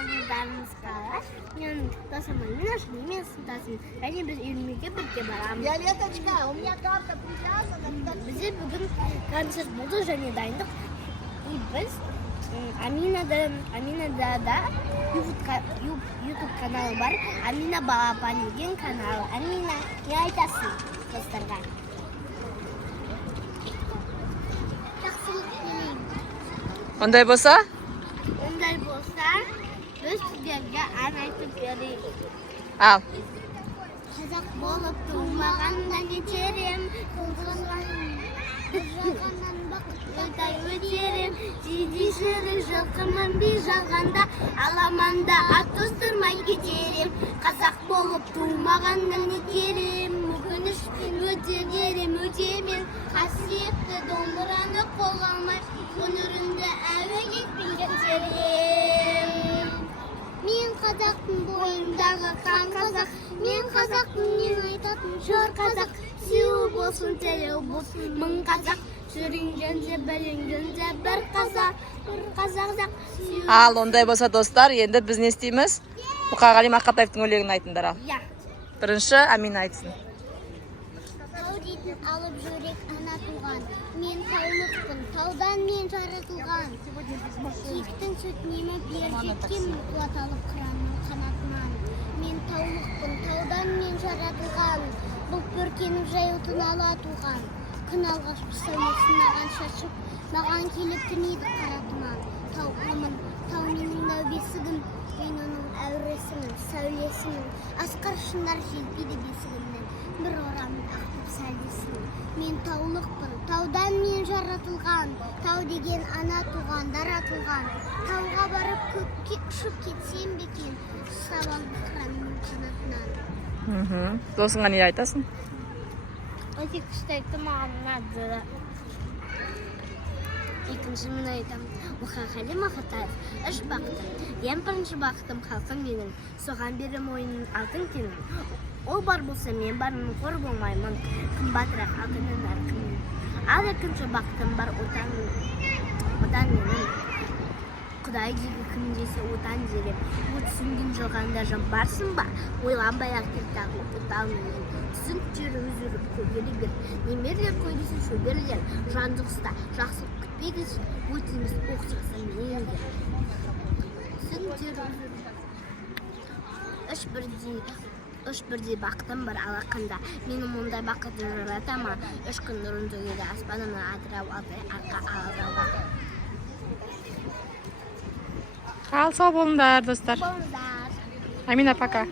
барлықтарыңыз қалай? Менің досым Альмина, және мен сыныптасым. Және біз үйірмеге бірге барамыз. Виолеточка, у меня карта привязана. Бізде бүгін концерт болды және дайындық. И біз Аминада YouTube каналы бар. Амина Балапан деген каналы. Амина, не айтасың достарға? Жақсылық тілеймін. Ондай болса? Ондай болса, біз сіздерге ән айтып берейік. Ал. Қазақ болып туылмағанда кетерем, жағаннан бақыттай өтерем, жидешірі жылқымын бей жалғанда, аламанда ат тоздырмай кетерем. Қазақ болып туылмағаннан өтерем, өкінішпен өтемін, қасиетті домбыраны қолға алмай, өнерімді әуе кетпен кетерем. Мен қазақтың бойындағы қан қазақ, мен қазақтың мен айтатын жыр қазақ, сүйеу болсын, тәлеу болсын, мың қазақ, жүрінгенде білінгенде бір қазақ сүйеу. Ал, ондай болса достар, енді біз не істейміз? Мұқағали Мақатаевтың өлеңін айтыңдар. Бірінші Амина айтсын. Тау дейтін алып жүрек ана туған, мен таулықпын, таудан мен жаратылған. Киіктің сүтін еміп ер жеткен, қуат алып қыранның қанатынан. Мен таулықпын, таудан мен жаратылған, бұл бүркеніп жай отын ала туған. Күн алғаш сәулесін маған шашып, маған келіп түнейді қара тұман. Тауғамын, тау менің нәубесігім, мен оның әуресімін, сәулесімін. Асқар шындар желпейді бесігімнен, бір орамын ақтып сәлдесімін. Мен таулықпын, таудан мен жаратылған, тау деген ана туған, дара туған. Тауға барып көкке ұшып кетсем бекен, сабан қыранның қанатынан. Досыңа не айтасың? Өте күшті айтты, маған ұнады. Екінші мен айтам, Мұқағали Мақатаев, үш бақытым. Ең бірінші бақытым халқым менің, соған берем ойының алтын кенін. Ол бар болса мен бармын, қор болмаймын, қымбатырақ алтынның әркімнің. Ал екінші бақытым бар отан менің. Құдай жегі кім десе отан жерем. От сіңген жылғанда жан барсың ба? Ойланбай-ақ кел тағы отал менен. Түсін тері өзіріп көгері бер. Немерлер көйлесі шөберлер. Жанды ұста, жақсылық күтпегісін. Өтіміз оқшақса менендер. Түсін тері өзіріп. Үш бірдей бақытым бар алақанда. Менің мұндай бақытын жаратама. Үш күн нұрын төгеді аспанына атырау алтай арқа алатауға. Ал, сау болыңдар, достар. Амина, пока.